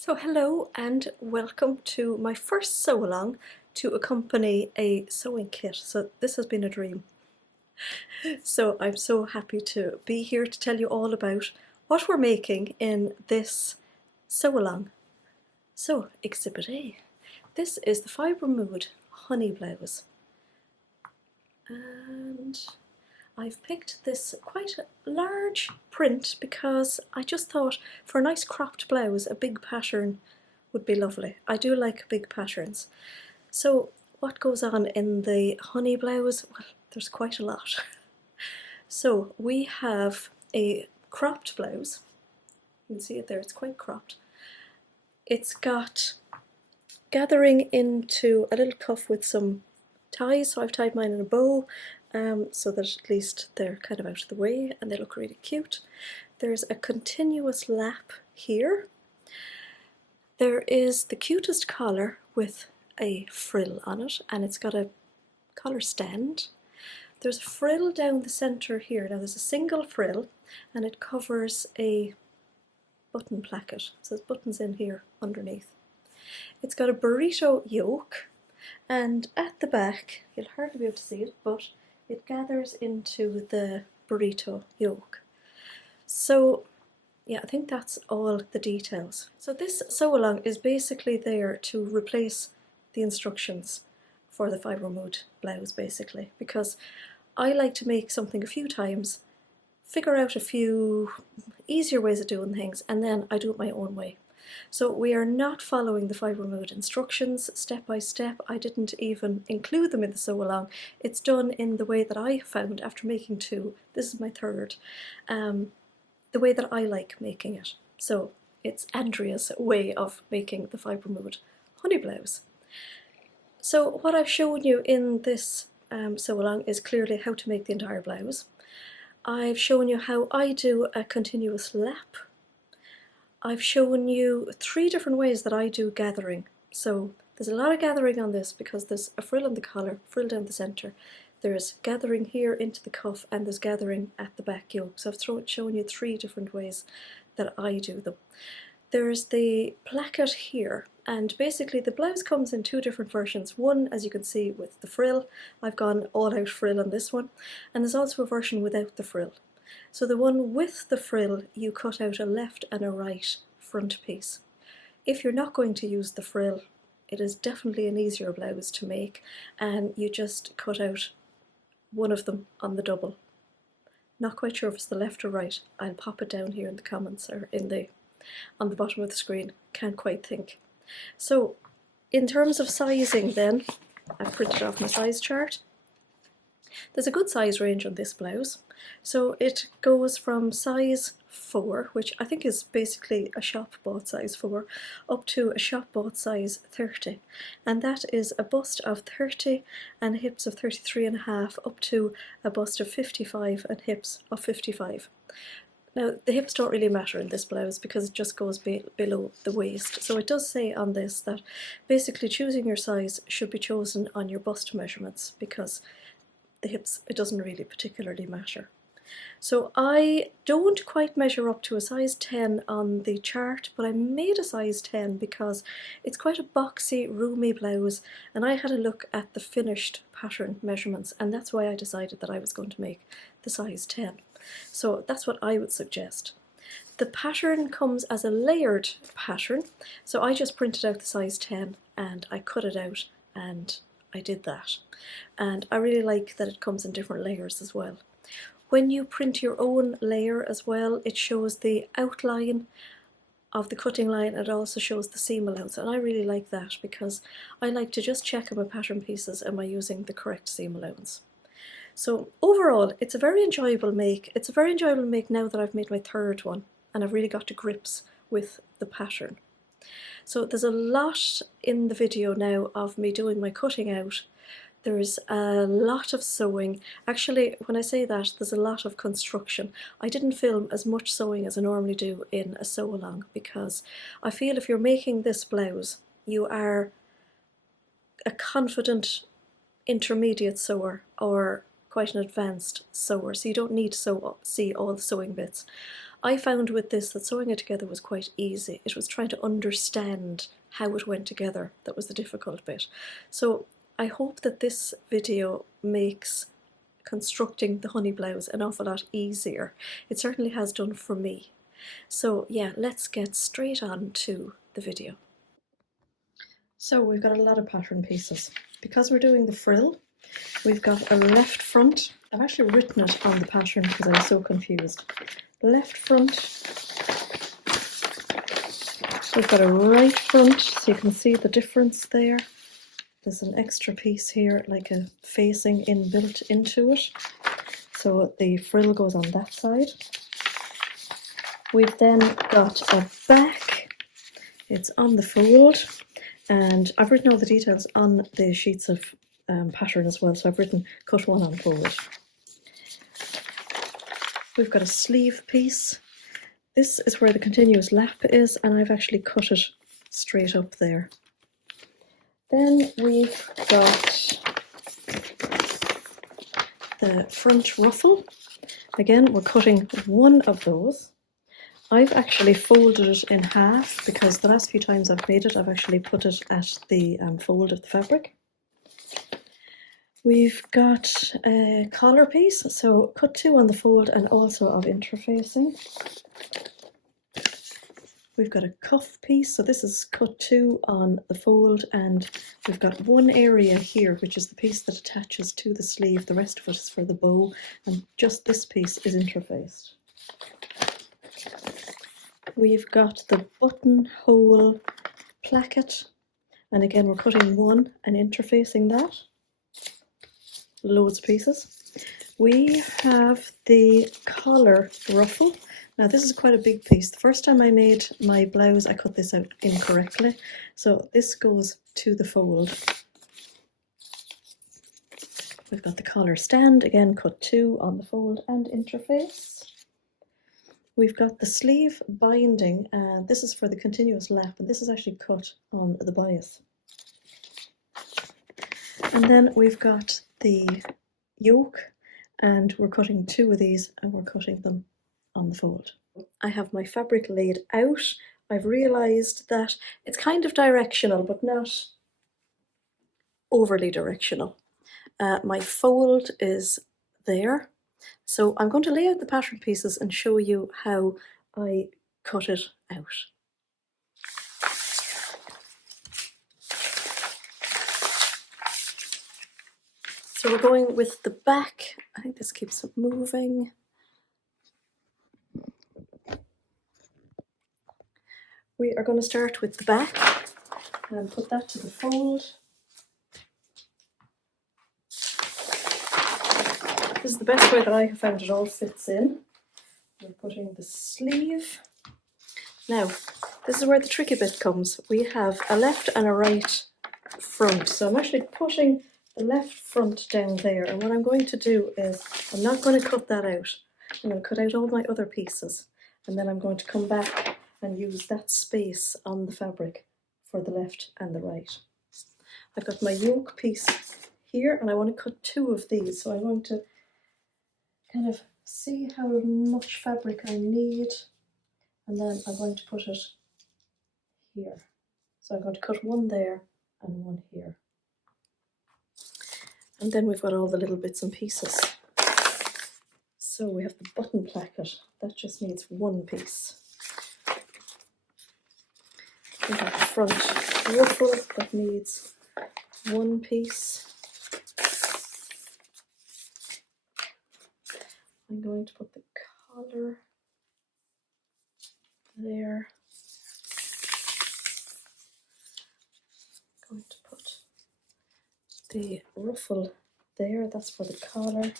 So hello and welcome to my first sew along to accompany a sewing kit. So this has been a dream. So I'm so happy to be here to tell you all about what we're making in this sew along. So Exhibit A. This is the Fibre Mood honey blouse. And I've picked this quite a large print because I just thought for a nice cropped blouse a big pattern would be lovely. I do like big patterns. So what goes on in the honey blouse? Well, there's quite a lot. So we have a cropped blouse. You can see it there, it's quite cropped. It's got gathering into a little cuff with some ties, so I've tied mine in a bow so that at least they're kind of out of the way and they look really cute. There's a continuous lap here. There is the cutest collar with a frill on it, and it's got a collar stand. There's a frill down the centre here. Now there's a single frill and it covers a button placket, so there's buttons in here underneath. It's got a burrito yoke, and at the back, you'll hardly be able to see it, but it gathers into the burrito yoke. So yeah, I think that's all the details. So this sew along is basically there to replace the instructions for the Fibre Mood blouse, basically, because I like to make something a few times, figure out a few easier ways of doing things, and then I do it my own way. So we are not following the Fibre Mood instructions step by step. I didn't even include them in the sew along. It's done in the way that I found after making two. This is my third. The way that I like making it. So it's Andrea's way of making the Fibre Mood honey blouse. So what I've shown you in this sew along is clearly how to make the entire blouse. I've shown you how I do a continuous lap. I've shown you 3 different ways that I do gathering. So there's a lot of gathering on this because there's a frill on the collar, frill down the centre. There's gathering here into the cuff, and there's gathering at the back yoke. So I've shown you 3 different ways that I do them. There's the placket here, and basically the blouse comes in 2 different versions. One, as you can see, with the frill. I've gone all out frill on this one, and there's also a version without the frill. So the one with the frill, you cut out a left and a right front piece. If you're not going to use the frill, it is definitely an easier blouse to make, and you just cut out one of them on the double. Not quite sure if it's the left or right. I'll pop it down here in the comments or on the bottom of the screen. Can't quite think. So in terms of sizing then, I've printed off my size chart. There's a good size range on this blouse. So it goes from size 4, which I think is basically a shop bought size 4, up to a shop bought size 30. And that is a bust of 30 and hips of 33.5 up to a bust of 55 and hips of 55. Now the hips don't really matter in this blouse because it just goes below the waist. So it does say on this that basically choosing your size should be chosen on your bust measurements, because the hips, it doesn't really particularly matter. So I don't quite measure up to a size 10 on the chart, but I made a size 10 because it's quite a boxy, roomy blouse, and I had a look at the finished pattern measurements, and that's why I decided that I was going to make the size 10. So that's what I would suggest. The pattern comes as a layered pattern, so I just printed out the size 10 and I cut it out and I did that. And I really like that it comes in different layers as well. When you print your own layer as well, it shows the outline of the cutting line, and it also shows the seam allowance, and I really like that because I like to just check on my pattern pieces, am I using the correct seam allowance. So overall, it's a very enjoyable make. It's a very enjoyable make now that I've made my third one and I've really got to grips with the pattern. So there's a lot in the video now of me doing my cutting out. There's a lot of sewing. Actually, when I say that, there's a lot of construction. I didn't film as much sewing as I normally do in a sew along because I feel if you're making this blouse, you are a confident intermediate sewer or quite an advanced sewer, so you don't need to see all the sewing bits. I found with this that sewing it together was quite easy. It was trying to understand how it went together that was the difficult bit. So I hope that this video makes constructing the honey blouse an awful lot easier. It certainly has done for me. So yeah, let's get straight on to the video. So we've got a lot of pattern pieces. Because we're doing the frill, we've got a left front. I've actually written it on the pattern because I was so confused. Left front. We've got a right front, so you can see the difference there. There's an extra piece here, like a facing inbuilt into it. So the frill goes on that side. We've then got a back. It's on the fold. And I've written all the details on the sheets of pattern as well. So I've written cut one on fold. We've got a sleeve piece. This is where the continuous lap is, and I've actually cut it straight up there. Then we've got the front ruffle. Again, we're cutting one of those. I've actually folded it in half because the last few times I've made it, I've actually put it at the fold of the fabric. We've got a collar piece, so cut two on the fold and also of interfacing. We've got a cuff piece, so this is cut two on the fold, and we've got one area here, which is the piece that attaches to the sleeve. The rest of it is for the bow, and just this piece is interfaced. We've got the buttonhole placket, and again we're cutting one and interfacing that. Loads of pieces. We have the collar ruffle. Now this is quite a big piece. The first time I made my blouse I cut this out incorrectly, so this goes to the fold. We've got the collar stand, again cut two on the fold and interface. We've got the sleeve binding, and this is for the continuous lap, and this is actually cut on the bias. And then we've got the yoke, and we're cutting two of these and we're cutting them on the fold. I have my fabric laid out. I've realised that it's kind of directional, but not overly directional. My fold is there. So I'm going to lay out the pattern pieces and show you how I cut it out. So we're going with the back. I think this keeps it moving. We are going to start with the back and put that to the fold. This is the best way that I have found it all fits in. We're putting the sleeve. Now, this is where the tricky bit comes. We have a left and a right front. So I'm actually putting the left front down there, and what I'm going to do is I'm not going to cut that out. I'm going to cut out all my other pieces, and then I'm going to come back and use that space on the fabric for the left and the right. I've got my yoke piece here, and I want to cut two of these, so I'm going to kind of see how much fabric I need, and then I'm going to put it here. So I'm going to cut one there and one here. And then we've got all the little bits and pieces. So we have the button placket, that just needs one piece. We have the front ruffle that needs one piece. I'm going to put the collar there. I'm going to put the ruffle there, that's for the collar.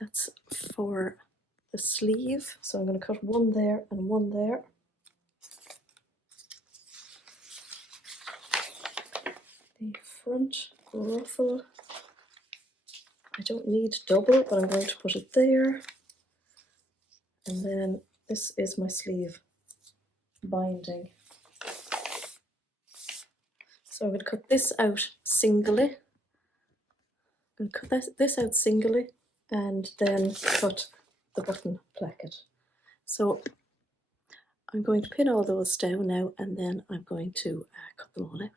That's for the sleeve, so I'm going to cut one there and one there. The front ruffle, I don't need double, but I'm going to put it there. And then this is my sleeve binding. So I'm going to cut this out singly. and cut this out singly and then cut the button placket. So I'm going to pin all those down now and then I'm going to cut them all out.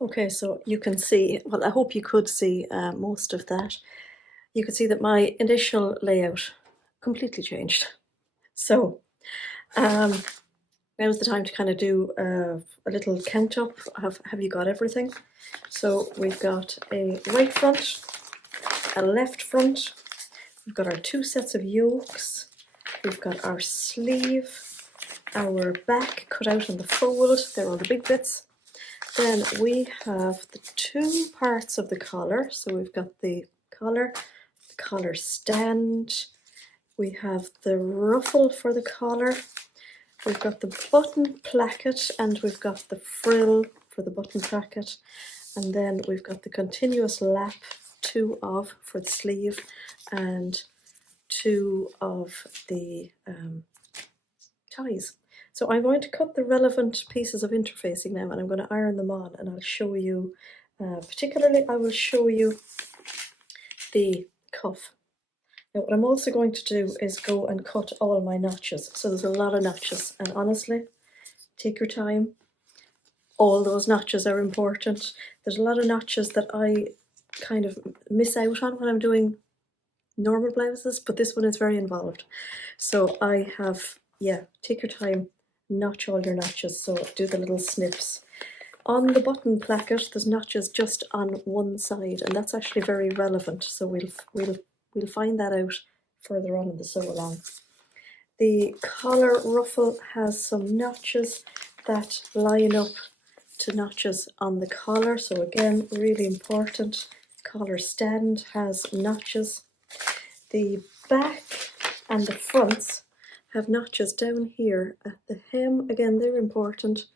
Okay, so you can see, well, I hope you could see most of that. You could see that my initial layout completely changed. So um, now's the time to kind of do a little count up. Have you got everything? So we've got a right front, a left front, we've got our two sets of yokes, we've got our sleeve, our back cut out on the fold, they're all the big bits. Then we have the two parts of the collar. So we've got the collar stand, we have the ruffle for the collar, we've got the button placket, and we've got the frill for the button placket, and then we've got the continuous lap, two of for the sleeve, and two of the ties. So I'm going to cut the relevant pieces of interfacing now, and I'm going to iron them on, and I'll show you, particularly I will show you the cuff. Now what I'm also going to do is go and cut all my notches. So there's a lot of notches, and honestly, take your time. All those notches are important. There's a lot of notches that I kind of miss out on when I'm doing normal blouses, but this one is very involved. So I have, yeah, take your time, notch all your notches, so do the little snips. On the button placket, there's notches just on one side, and that's actually very relevant, so we'll find that out further on in the sew along. The collar ruffle has some notches that line up to notches on the collar, so again, really important. Collar stand has notches. The back and the fronts have notches down here at the hem. Again, they're important.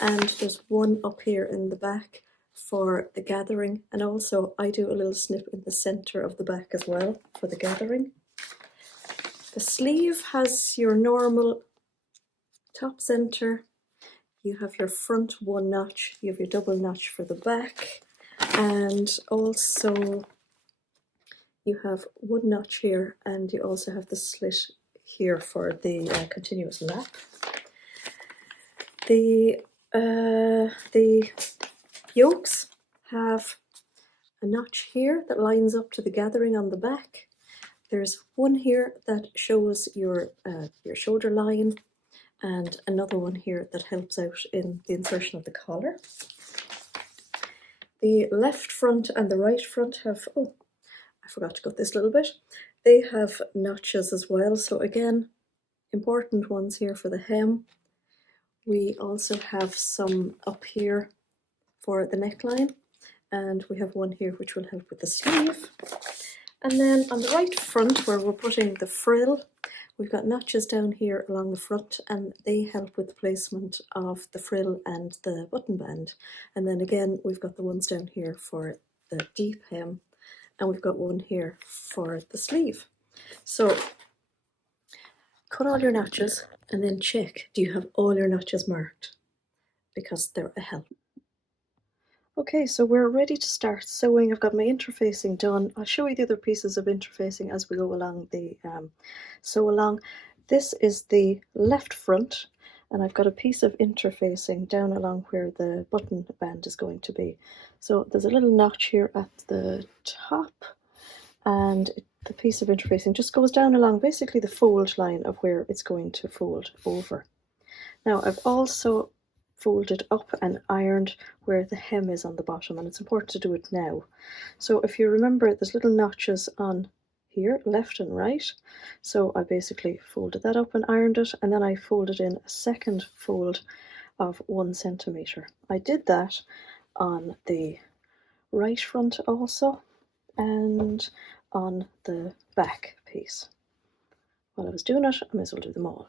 And there's one up here in the back for the gathering. And also I do a little snip in the center of the back as well for the gathering. The sleeve has your normal top center. You have your front one notch. You have your double notch for the back. And also you have one notch here, and you also have the slit here for the continuous lap. The yokes have a notch here that lines up to the gathering on the back. There's one here that shows your shoulder line, and another one here that helps out in the insertion of the collar. The left front and the right front have, oh, I forgot to cut this little bit. They have notches as well, so again, important ones here for the hem. We also have some up here for the neckline, and we have one here which will help with the sleeve. And then on the right front, where we're putting the frill, we've got notches down here along the front, and they help with the placement of the frill and the button band. And then again, we've got the ones down here for the deep hem, and we've got one here for the sleeve. So cut all your notches and then check, do you have all your notches marked? Because they're a help. Okay, so we're ready to start sewing. I've got my interfacing done. I'll show you the other pieces of interfacing as we go along the sew along. This is the left front, and I've got a piece of interfacing down along where the button band is going to be. So there's a little notch here at the top, and the piece of interfacing just goes down along basically the fold line of where it's going to fold over. Now I've also folded up and ironed where the hem is on the bottom, and it's important to do it now. So if you remember, there's little notches on here, left and right. So I basically folded that up and ironed it, and then I folded in a second fold of 1 centimeter. I did that on the right front also, and on the back piece. While I was doing it, I may as well do them all.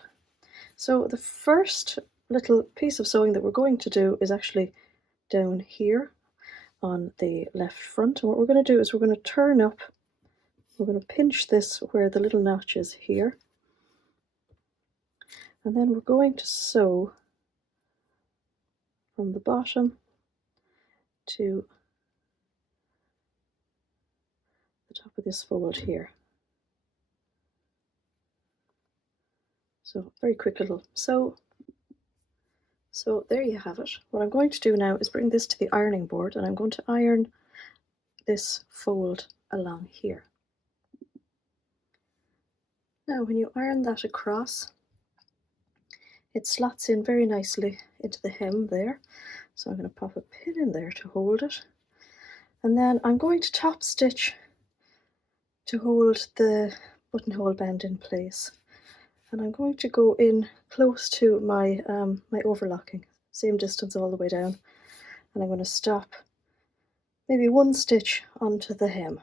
So the first little piece of sewing that we're going to do is actually down here on the left front. And what we're going to do is we're going to turn up, we're going to pinch this where the little notch is here. And then we're going to sew from the bottom to the top of this fold here. So very quick little sew, So there you have it. What I'm going to do now is bring this to the ironing board, and I'm going to iron this fold along here. Now when you iron that across, it slots in very nicely into the hem there. So I'm going to pop a pin in there to hold it. And then I'm going to top stitch to hold the buttonhole band in place. And I'm going to go in close to my, my overlocking, same distance all the way down. And I'm going to stop maybe one stitch onto the hem.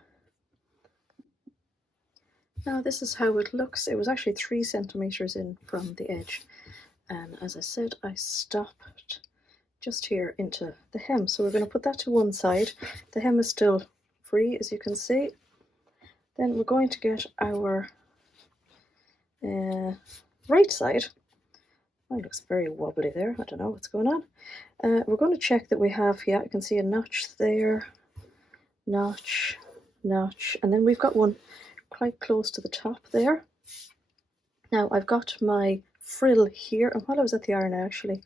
Now this is how it looks. It was actually 3 centimeters in from the edge. And as I said, I stopped just here into the hem. So we're going to put that to one side. The hem is still free, as you can see. Then we're going to get our right side. Oh, it looks very wobbly there. I don't know what's going on. We're going to check that we have, yeah, I can see a notch there, notch, notch, and then we've got one quite close to the top there. Now I've got my frill here, and while I was at the iron I actually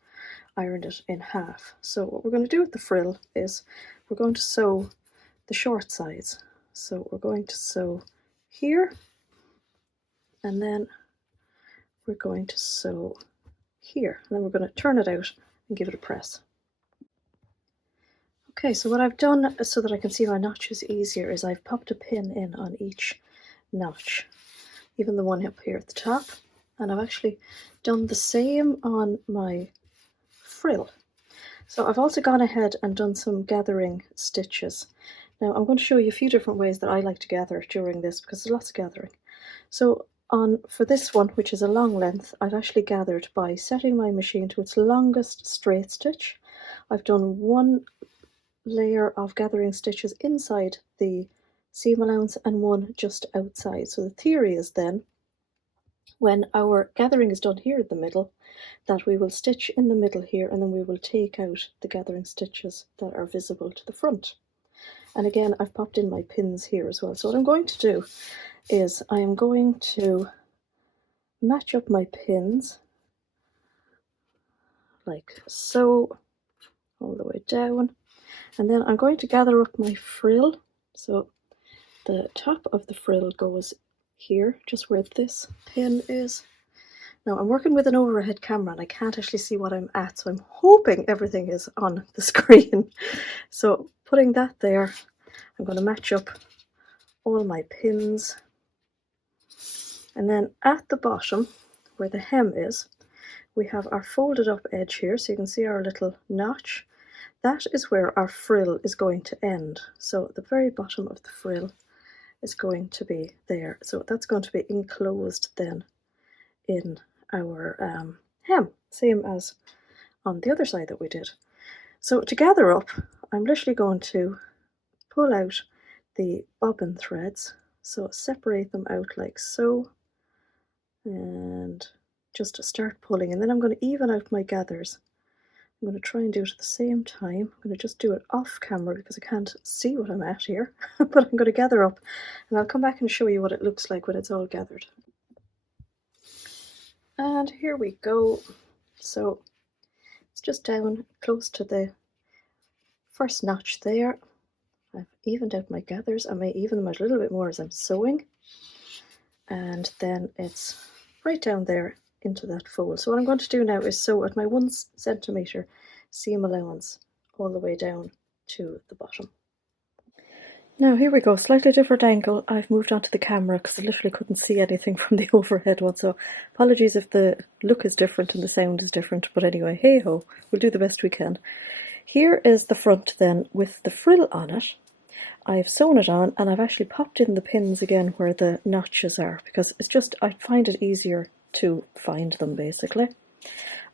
ironed it in half. So what we're going to do with the frill is we're going to sew the short sides. So we're going to sew here, and then we're going to sew here, and then we're going to turn it out and give it a press. Okay, so what I've done so that I can see my notches easier is I've popped a pin in on each notch, even the one up here at the top, and I've actually done the same on my frill. So I've also gone ahead and done some gathering stitches. Now I'm going to show you a few different ways that I like to gather during this, because there's lots of gathering. So for this one, which is a long length, I've actually gathered by setting my machine to its longest straight stitch. I've done one layer of gathering stitches inside the seam allowance and one just outside. So the theory is then, when our gathering is done here in the middle, that we will stitch in the middle here, and then we will take out the gathering stitches that are visible to the front. And again, I've popped in my pins here as well. So what I'm going to do is I am going to match up my pins like so, all the way down, and then I'm going to gather up my frill. So the top of the frill goes here, just where this pin is. Now I'm working with an overhead camera and I can't actually see what I'm at, so I'm hoping everything is on the screen. So putting that there, I'm going to match up all my pins. And then at the bottom, where the hem is, we have our folded up edge here, so you can see our little notch. That is where our frill is going to end. So the very bottom of the frill is going to be there. So that's going to be enclosed then in our hem, same as on the other side that we did. So to gather up, I'm literally going to pull out the bobbin threads, so separate them out like so, and just to start pulling, and then I'm going to even out my gathers. I'm going to try and do it at the same time. I'm going to just do it off camera because I can't see what I'm at here, but I'm going to gather up, and I'll come back and show you what it looks like when it's all gathered. And here we go. So it's just down close to the first notch there. I've evened out my gathers. I may even them out a little bit more as I'm sewing, and then it's right down there into that fold. So what I'm going to do now is sew at my 1 centimeter seam allowance all the way down to the bottom. Now here we go, slightly different angle. I've moved onto the camera because I literally couldn't see anything from the overhead one, so apologies if the look is different and the sound is different, but anyway, hey ho, we'll do the best we can. Here is the front then with the frill on it. I've sewn it on, and I've actually popped in the pins again where the notches are, because it's just, I find it easier to find them basically.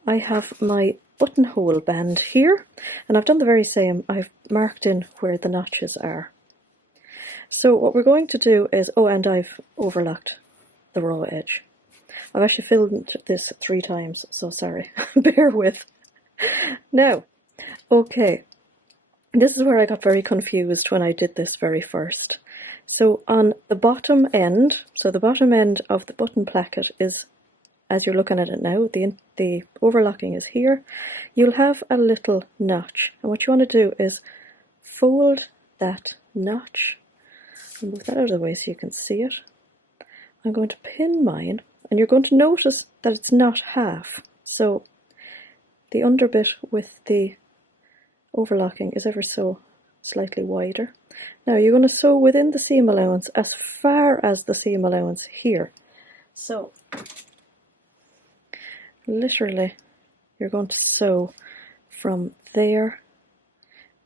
I have my buttonhole band here, and I've done the very same. I've marked in where the notches are. So what we're going to do is, oh, and I've overlocked the raw edge. I've actually filmed this 3 times, so sorry, bear with. Now, okay, this is where I got very confused when I did this very first. So on the bottom end, so the bottom end of the button placket is as you're looking at it now, the overlocking is here, you'll have a little notch. And what you want to do is fold that notch. I'll move that out of the way so you can see it. I'm going to pin mine, and you're going to notice that it's not half. So the under bit with the overlocking is ever so slightly wider. Now you're going to sew within the seam allowance as far as the seam allowance here. So literally you're going to sew from there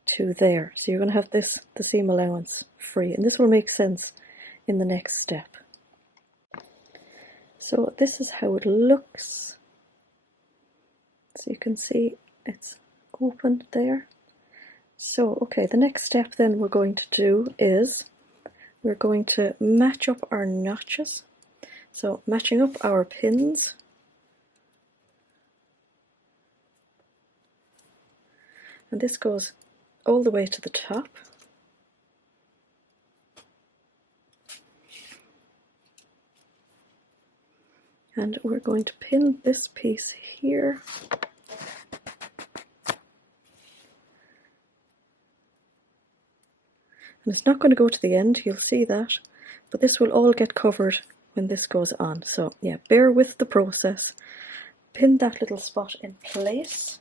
to there. So you're going to have the seam allowance free, and this will make sense in the next step. So this is how it looks. So you can see it's open there. So okay, the next step then we're going to do is we're going to match up our notches. So matching up our pins. And this goes all the way to the top. And we're going to pin this piece here. And it's not going to go to the end, you'll see that, but this will all get covered when this goes on. So yeah, bear with the process. Pin that little spot in place.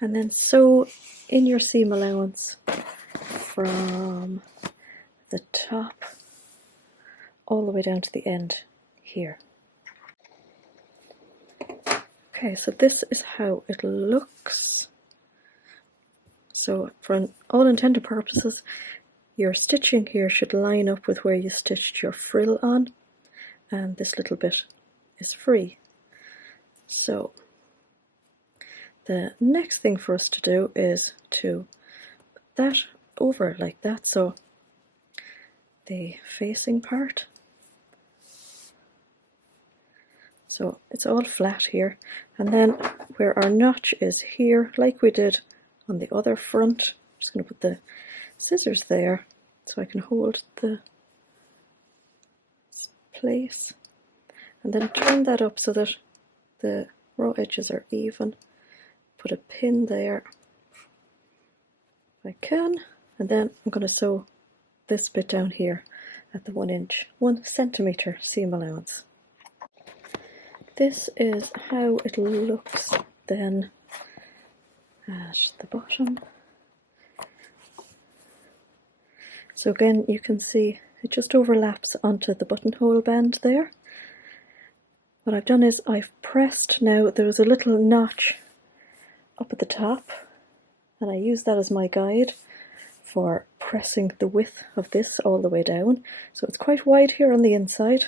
And then sew in your seam allowance from the top all the way down to the end here. Okay, so this is how it looks. So for all intents and purposes, your stitching here should line up with where you stitched your frill on, and this little bit is free. So the next thing for us to do is to put that over like that, so the facing part, so it's all flat here, and then where our notch is here, like we did on the other front, I'm just going to put the scissors there so I can hold the place, and then turn that up so that the raw edges are even. Put a pin there if I can, and then I'm going to sew this bit down here at the 1 centimeter seam allowance. This is how it looks then at the bottom. So again, you can see it just overlaps onto the buttonhole band there. What I've done is I've pressed, now there was a little notch up at the top, and I use that as my guide for pressing the width of this all the way down. So it's quite wide here on the inside,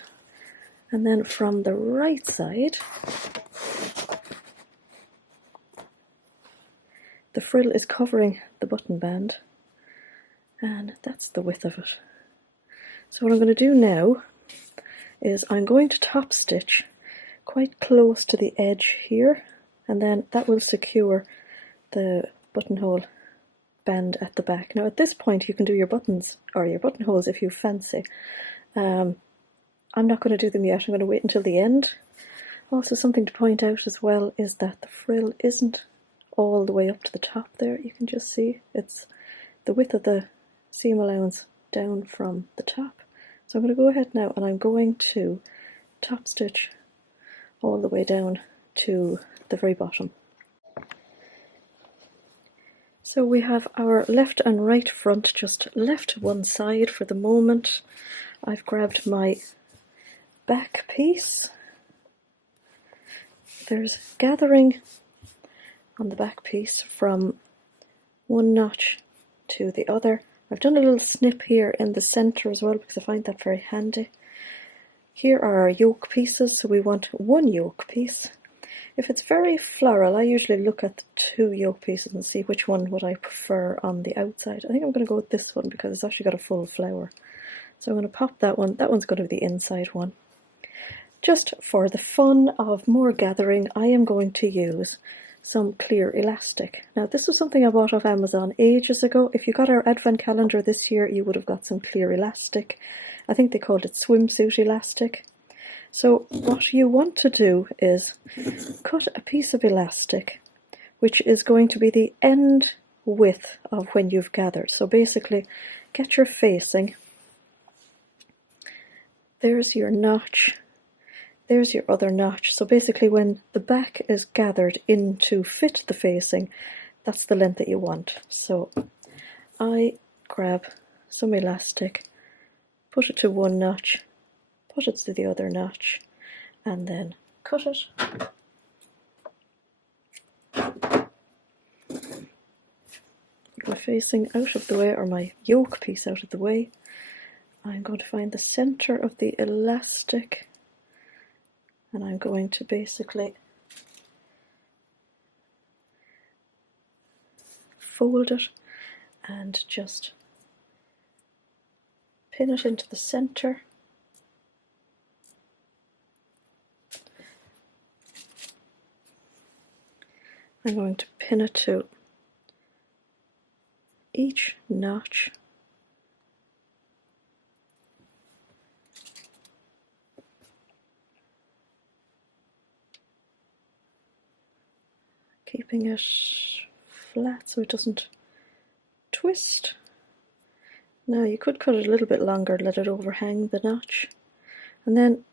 and then from the right side the frill is covering the button band, and that's the width of it. So what I'm going to do now is I'm going to top stitch quite close to the edge here, and then that will secure the buttonhole band at the back. Now at this point you can do your buttons or your buttonholes if you fancy. I'm not going to do them yet, I'm going to wait until the end. Also, something to point out as well is that the frill isn't all the way up to the top there. You can just see it's the width of the seam allowance down from the top. So I'm going to go ahead now and I'm going to top stitch all the way down to the very bottom. So we have our left and right front just left one side for the moment. I've grabbed my back piece. There's gathering on the back piece from one notch to the other. I've done a little snip here in the center as well because I find that very handy. Here are our yoke pieces, so we want one yoke piece. If it's very floral, I usually look at the 2 yoke pieces and see which one would I prefer on the outside. I think I'm going to go with this one because it's actually got a full flower. So I'm going to pop that one. That one's going to be the inside one. Just for the fun of more gathering, I am going to use some clear elastic. Now this was something I bought off Amazon ages ago. If you got our advent calendar this year, you would have got some clear elastic. I think they called it swimsuit elastic. So what you want to do is cut a piece of elastic which is going to be the end width of when you've gathered. So basically get your facing, there's your notch, there's your other notch. So basically when the back is gathered in to fit the facing, that's the length that you want. So I grab some elastic, put it to one notch, put it to the other notch, and then cut it. My facing out of the way, or my yoke piece out of the way. I'm going to find the center of the elastic, and I'm going to basically fold it and just pin it into the center. I'm going to pin it to each notch. Keeping it flat so it doesn't twist. Now you could cut it a little bit longer, let it overhang the notch. And then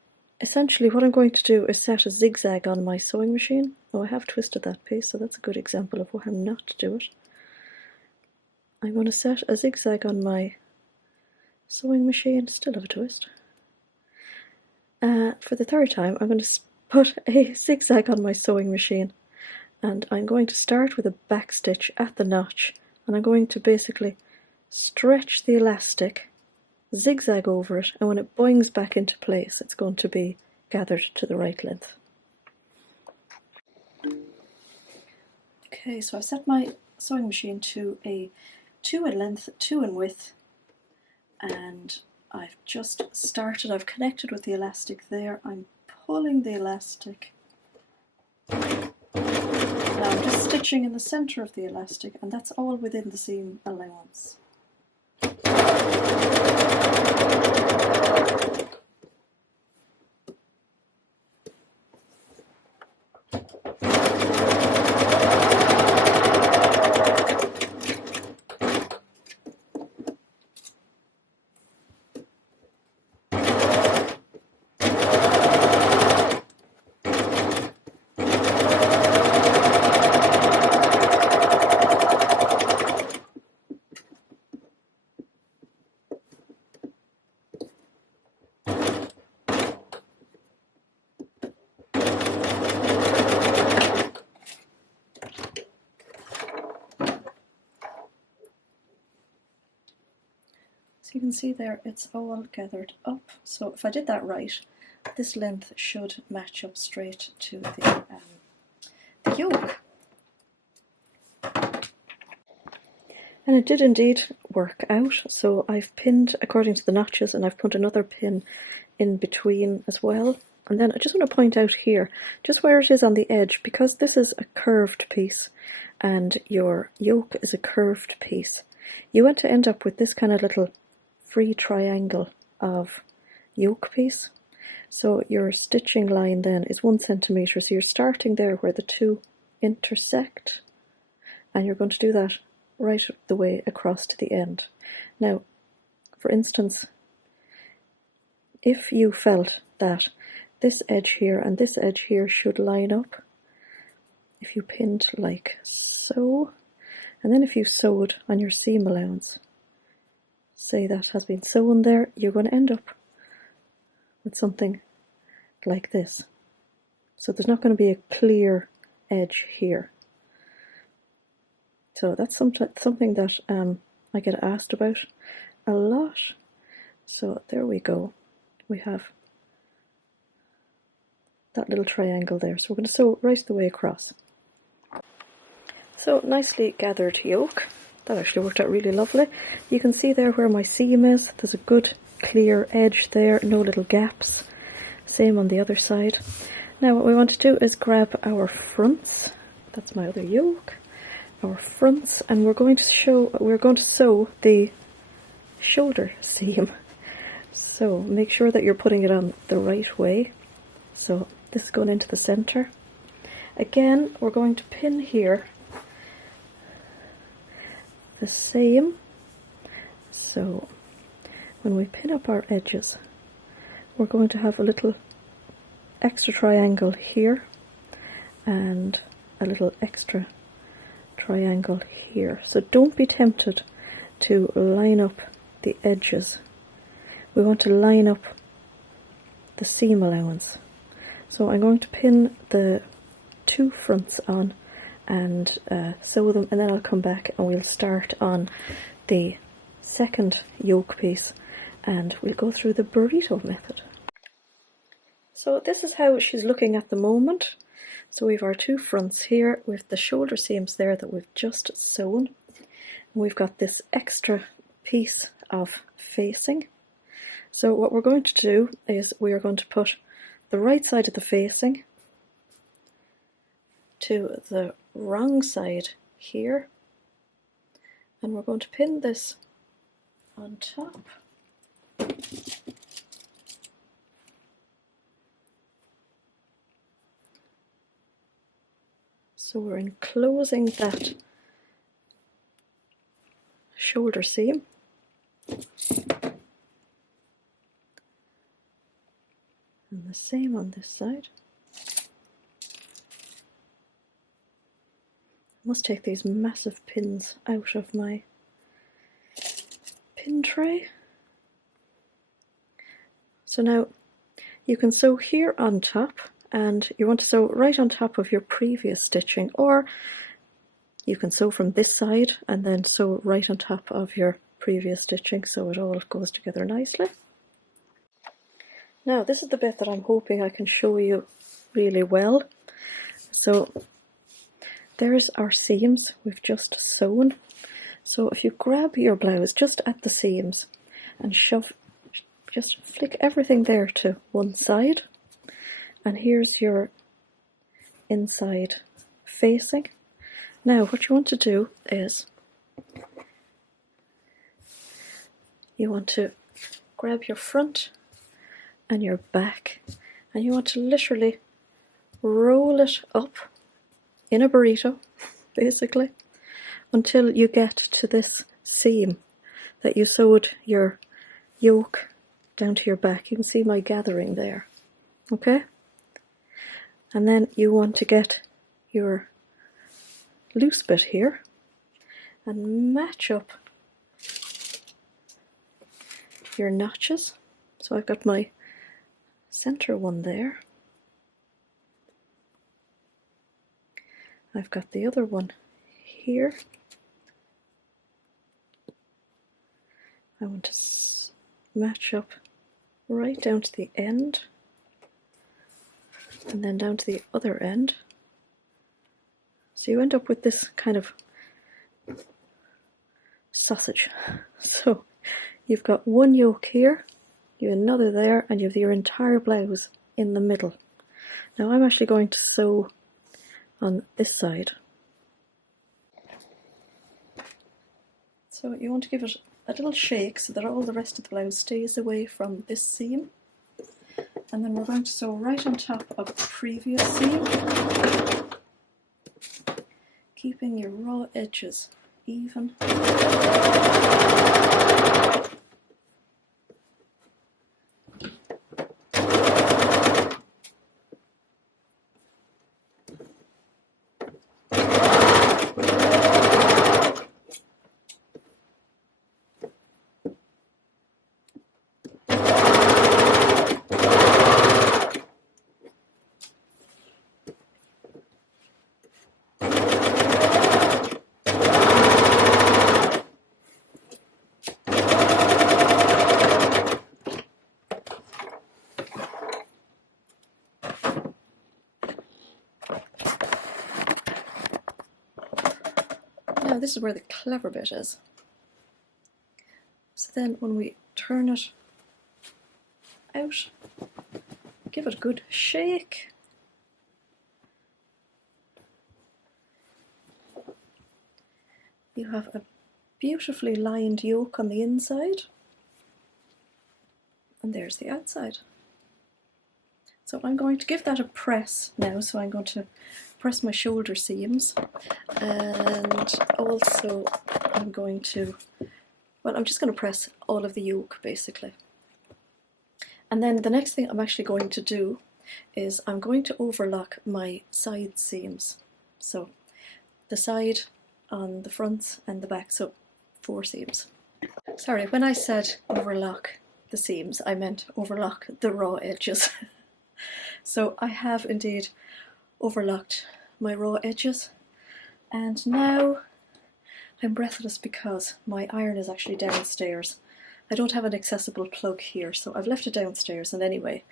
essentially what I'm going to do is set a zigzag on my sewing machine. Oh, I have twisted that piece, so that's a good example of how not to do it. I'm going to set a zigzag on my sewing machine, still have a twist. For the third time, I'm going to put a zigzag on my sewing machine, and I'm going to start with a back stitch at the notch, and I'm going to basically stretch the elastic, zigzag over it, and when it boings back into place, it's going to be gathered to the right length. Okay, so I've set my sewing machine to a 2 in length, 2 in width, and I've just started. I've connected with the elastic there. I'm pulling the elastic. Now I'm just stitching in the center of the elastic, and that's all within the seam allowance. So you can see there it's all gathered up. So if I did that right, this length should match up straight to the yoke. And it did indeed work out. So I've pinned according to the notches, and I've put another pin in between as well. And then I just want to point out here, just where it is on the edge, because this is a curved piece and your yoke is a curved piece, you want to end up with this kind of little free triangle of yoke piece. So your stitching line then is 1 centimetre, so you're starting there where the two intersect, and you're going to do that right the way across to the end. Now, for instance, if you felt that this edge here and this edge here should line up, if you pinned like so, and then if you sewed on your seam allowance, say that has been sewn there, you're going to end up with something like this. So there's not going to be a clear edge here. So that's something that I get asked about a lot. So there we go. We have that little triangle there. So we're going to sew right the way across. So nicely gathered yoke. That actually worked out really lovely. You can see there where my seam is. There's a good clear edge there, no little gaps. Same on the other side. Now what we want to do is grab our fronts. That's my other yoke. Our fronts, and we're going to sew the shoulder seam. So make sure that you're putting it on the right way. So this is going into the center. Again, we're going to pin here the same. So when we pin up our edges, we're going to have a little extra triangle here and a little extra triangle here. So don't be tempted to line up the edges. We want to line up the seam allowance. So I'm going to pin the two fronts on and sew them, and then I'll come back and we'll start on the second yoke piece and we'll go through the burrito method. So this is how she's looking at the moment. So we've our two fronts here with the shoulder seams there that we've just sewn. We've got this extra piece of facing. So what we're going to do is we are going to put the right side of the facing to the wrong side here, and we're going to pin this on top. So we're enclosing that shoulder seam. And the same on this side. I must take these massive pins out of my pin tray. So now you can sew here on top, and you want to sew right on top of your previous stitching, or you can sew from this side and then sew right on top of your previous stitching so it all goes together nicely. Now this is the bit that I'm hoping I can show you really well. So there's our seams we've just sewn. So if you grab your blouse just at the seams and just flick everything there to one side, and here's your inside facing. Now what you want to do is you want to grab your front and your back, and you want to literally roll it up in a burrito, basically, until you get to this seam that you sewed your yoke down to your back. You can see my gathering there, okay? And then you want to get your loose bit here and match up your notches. So I've got my center one there. I've got the other one here. I want to match up right down to the end, and then down to the other end. So you end up with this kind of sausage. So you've got one yoke here, you have another there, and you have your entire blouse in the middle. Now I'm actually going to sew on this side. So you want to give it a little shake so that all the rest of the blouse stays away from this seam. And then we're going to sew right on top of the previous seam, keeping your raw edges even. Now this is where the clever bit is. So then when we turn it out, give it a good shake. You have a beautifully lined yoke on the inside, and there's the outside. So I'm going to give that a press now, so I'm going to press my shoulder seams, and also I'm going to, well, I'm just going to press all of the yoke basically. And then the next thing I'm actually going to do is I'm going to overlock my side seams. So the side on the front and the back, so 4 seams. Sorry, when I said overlock the seams, I meant overlock the raw edges. So I have indeed overlocked my raw edges, and now I'm breathless because my iron is actually downstairs. I don't have an accessible plug here, so I've left it downstairs, and anyway,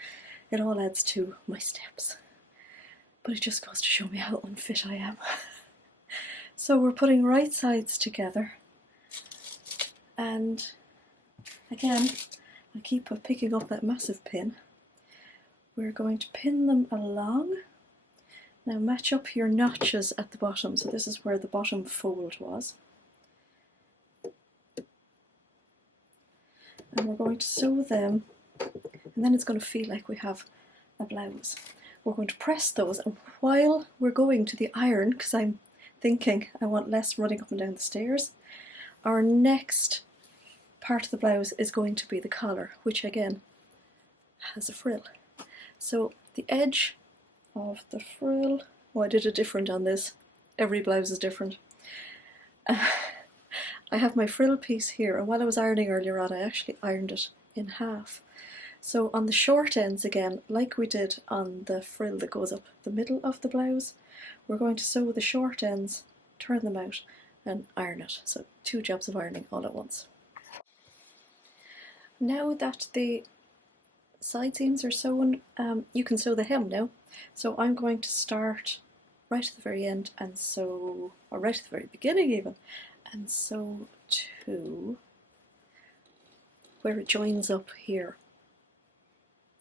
it all adds to my steps. But it just goes to show me how unfit I am. So we're putting right sides together, and again, I keep picking up that massive pin. We're going to pin them along. Now match up your notches at the bottom, so this is where the bottom fold was. And we're going to sew them, and then it's going to feel like we have a blouse. We're going to press those, and while we're going to the iron, because I'm thinking I want less running up and down the stairs, our next part of the blouse is going to be the collar, which again has a frill. So the edge of the frill, oh, I did it different on this, every blouse is different. I have my frill piece here, and while I was ironing earlier on, I actually ironed it in half. So on the short ends again, like we did on the frill that goes up the middle of the blouse, we're going to sew the short ends, turn them out, and iron it. So 2 jobs of ironing all at once. Now that the side seams are sewn, you can sew the hem now. So I'm going to start right at the very end and sew, or right at the very beginning even, and sew to where it joins up here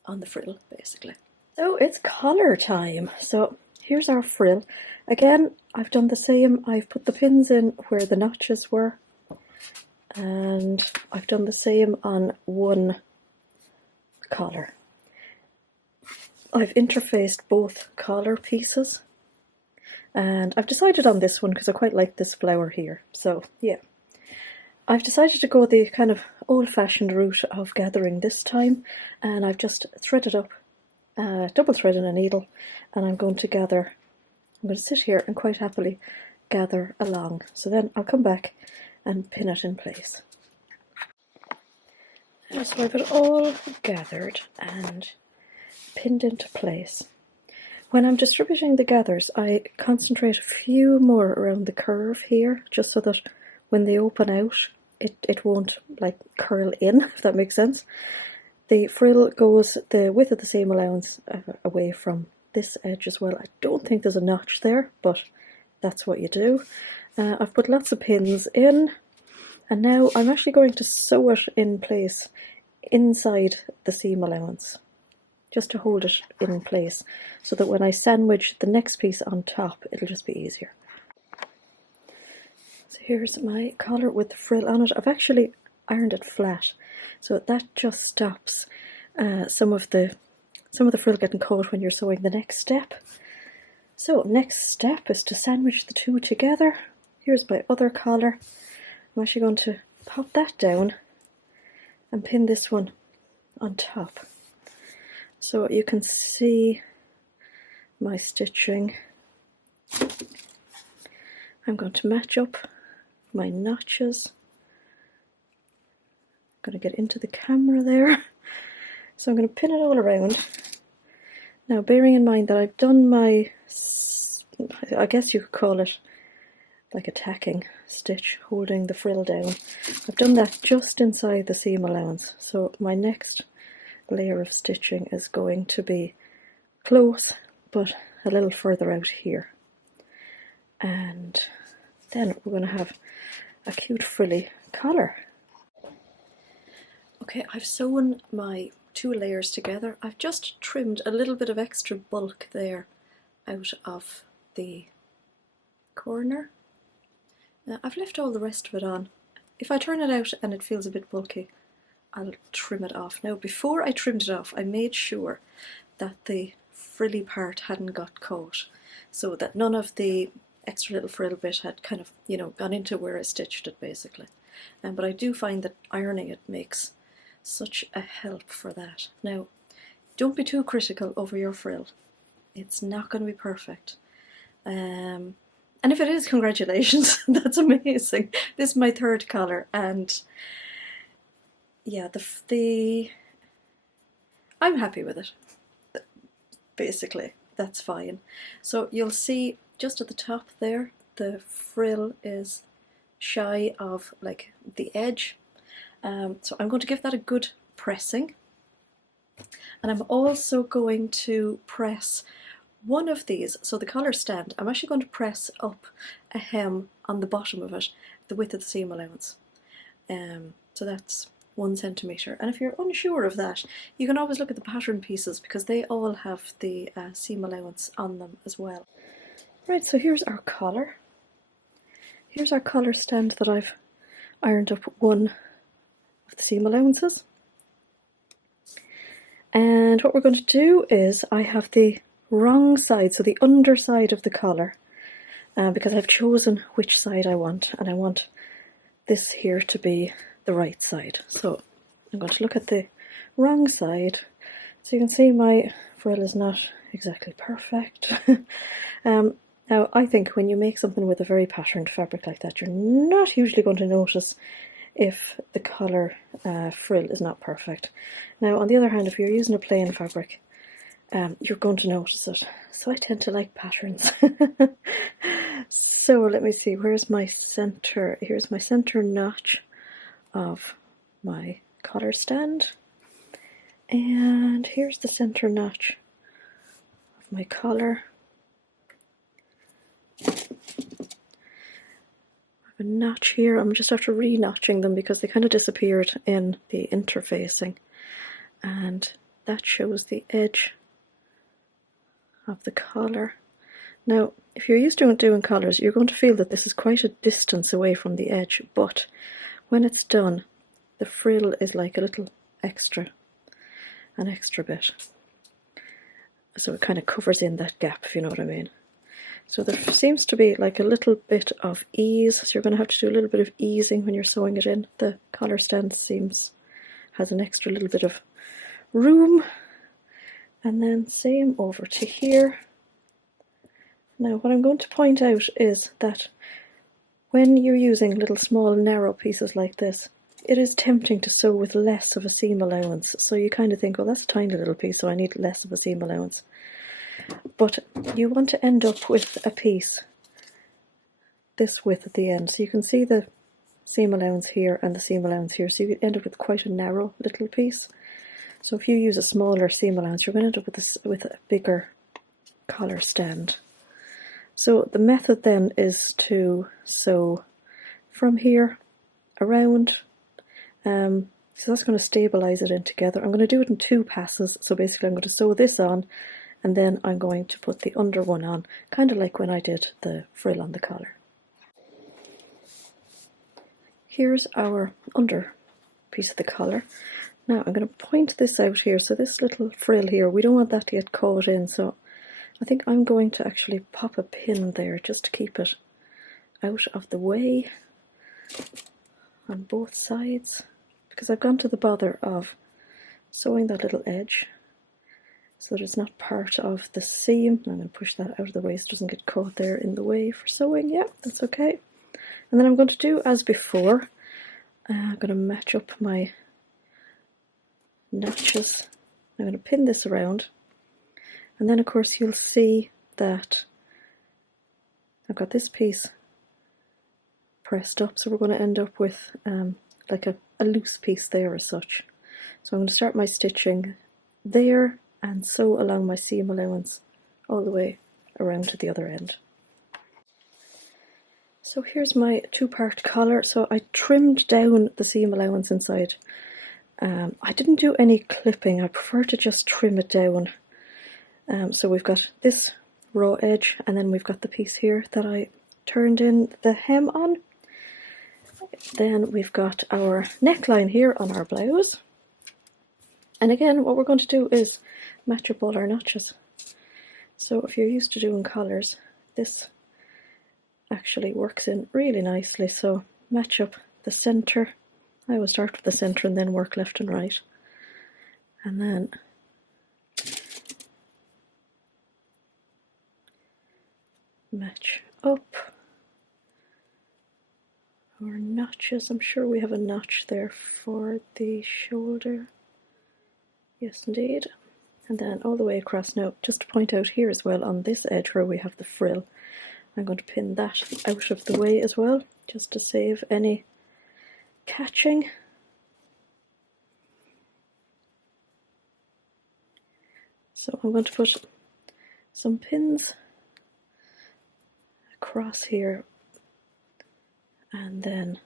on the frill basically. So it's collar time. So here's our frill. Again, I've done the same. I've put the pins in where the notches were, and I've done the same on one collar. I've interfaced both collar pieces, and I've decided on this one because I quite like this flower here. So yeah, I've decided to go the kind of old-fashioned route of gathering this time, and I've just threaded up, double threading a needle, and I'm going to sit here and quite happily gather along. So then I'll come back and pin it in place. So I've it all gathered and pinned into place. When I'm distributing the gathers, I concentrate a few more around the curve here, just so that when they open out, it won't like curl in, if that makes sense. The frill goes the width of the seam allowance away from this edge as well. I don't think there's a notch there, but that's what you do. I've put lots of pins in, and now I'm actually going to sew it in place inside the seam allowance, just to hold it in place, so that when I sandwich the next piece on top, it'll just be easier. So here's my collar with the frill on it. I've actually ironed it flat, so that just stops some of the frill getting caught when you're sewing the next step. So next step is to sandwich the two together. Here's my other collar. I'm actually going to pop that down and pin this one on top, so you can see my stitching. I'm going to match up my notches. I'm going to get into the camera there. So I'm going to pin it all around. Now, bearing in mind that I've done my, I guess you could call it like a tacking stitch, holding the frill down. I've done that just inside the seam allowance. So my next layer of stitching is going to be close, but a little further out here. And then we're going to have a cute frilly collar. Okay, I've sewn my 2 layers together. I've just trimmed a little bit of extra bulk there out of the corner. I've left all the rest of it on. If I turn it out and it feels a bit bulky, I'll trim it off. Now before I trimmed it off, I made sure that the frilly part hadn't got caught, so that none of the extra little frill bit had kind of, you know, gone into where I stitched it basically. But I do find that ironing it makes such a help for that. Now, don't be too critical over your frill. It's not going to be perfect. And if it is, congratulations, that's amazing. This is my third colour, and yeah, I'm happy with it. Basically, that's fine. So you'll see just at the top there, the frill is shy of like the edge. So I'm going to give that a good pressing, and I'm also going to press one of these, so the collar stand, I'm actually going to press up a hem on the bottom of it, the width of the seam allowance. So that's 1 centimetre, and if you're unsure of that, you can always look at the pattern pieces because they all have the seam allowance on them as well. Right, so here's our collar. Here's our collar stand that I've ironed up one of the seam allowances. And what we're going to do is, I have the wrong side, so the underside of the collar, because I've chosen which side I want, and I want this here to be the right side. So I'm going to look at the wrong side. So you can see my frill is not exactly perfect. Now I think when you make something with a very patterned fabric like that, you're not usually going to notice if the collar frill is not perfect. Now on the other hand, if you're using a plain fabric, you're going to notice it. So I tend to like patterns. So let me see, where's my center? Here's my center notch of my collar stand, and here's the center notch of my collar. I have a notch here. I'm just after re-notching them because they kind of disappeared in the interfacing, and that shows the edge of the collar. Now if you're used to doing collars, you're going to feel that this is quite a distance away from the edge, but when it's done, the frill is like a little extra, an extra bit. So it kind of covers in that gap, if you know what I mean. So there seems to be like a little bit of ease, so you're going to have to do a little bit of easing when you're sewing it in. The collar stand has an extra little bit of room. And then same over to here. Now what I'm going to point out is that when you're using little small narrow pieces like this, it is tempting to sew with less of a seam allowance. So you kind of think, well, that's a tiny little piece, so I need less of a seam allowance. But you want to end up with a piece this width at the end. So you can see the seam allowance here and the seam allowance here. So you end up with quite a narrow little piece. So if you use a smaller seam allowance, you're going to end up with a bigger collar stand. So the method then is to sew from here around, so that's going to stabilise it in together. I'm going to do it in 2 passes, so basically I'm going to sew this on and then I'm going to put the under one on, kind of like when I did the frill on the collar. Here's our under piece of the collar. Now I'm going to point this out here, so this little frill here, we don't want that to get caught in, so I think I'm going to actually pop a pin there just to keep it out of the way on both sides, because I've gone to the bother of sewing that little edge so that it's not part of the seam. I'm going to push that out of the way so it doesn't get caught there in the way for sewing. Yeah, that's okay. And then I'm going to do as before. I'm going to match up my notches. I'm going to pin this around. And then of course you'll see that I've got this piece pressed up, so we're going to end up with like a loose piece there as such. So I'm going to start my stitching there and sew along my seam allowance all the way around to the other end. So here's my 2-part collar. So I trimmed down the seam allowance inside. I didn't do any clipping, I prefer to just trim it down. So we've got this raw edge, and then we've got the piece here that I turned in the hem on. Then we've got our neckline here on our blouse. And again, what we're going to do is match up all our notches. So if you're used to doing collars, this actually works in really nicely. So match up the center. I always start with the center and then work left and right. And then match up our notches. I'm sure we have a notch there for the shoulder. Yes, indeed. And then all the way across. Now, just to point out here as well, on this edge where we have the frill, I'm going to pin that out of the way as well, just to save any catching. So I'm going to put some pins across here and then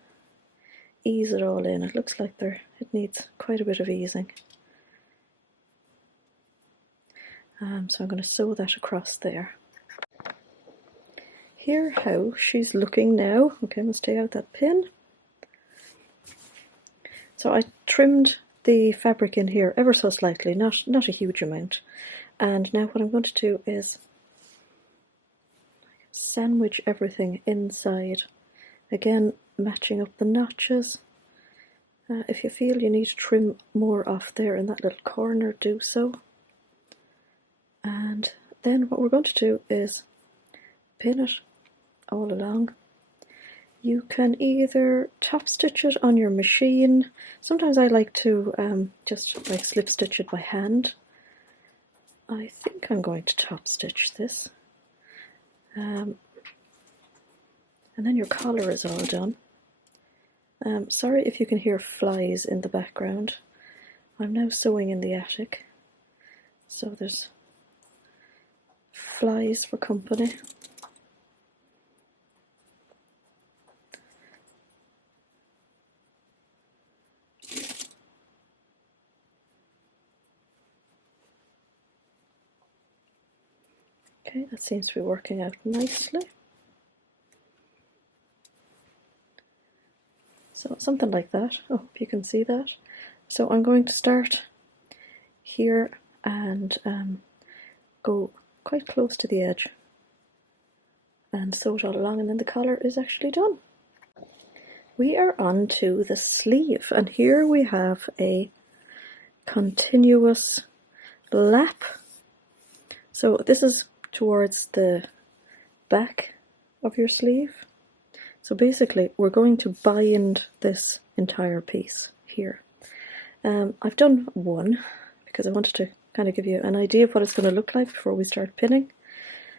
ease it all in. It looks like it needs quite a bit of easing. So I'm going to sew that across there. Here how she's looking now. Okay, I'm going to stay out that pin. So I trimmed the fabric in here ever so slightly, not a huge amount. And now what I'm going to do is sandwich everything inside. Again, matching up the notches. If you feel you need to trim more off there in that little corner, do so. And then what we're going to do is pin it all along. You can either top stitch it on your machine. Sometimes I like to just like slip stitch it by hand. I think I'm going to top stitch this. And then your collar is all done. Sorry if you can hear flies in the background. I'm now sewing in the attic, so there's flies for company. Okay, that seems to be working out nicely. So something like that. I hope you can see that. So I'm going to start here and go quite close to the edge and sew it all along, and then the collar is actually done. We are on to the sleeve, and here we have a continuous lap. So this is towards the back of your sleeve. So basically we're going to bind this entire piece here. I've done one because I wanted to kind of give you an idea of what it's going to look like before we start pinning.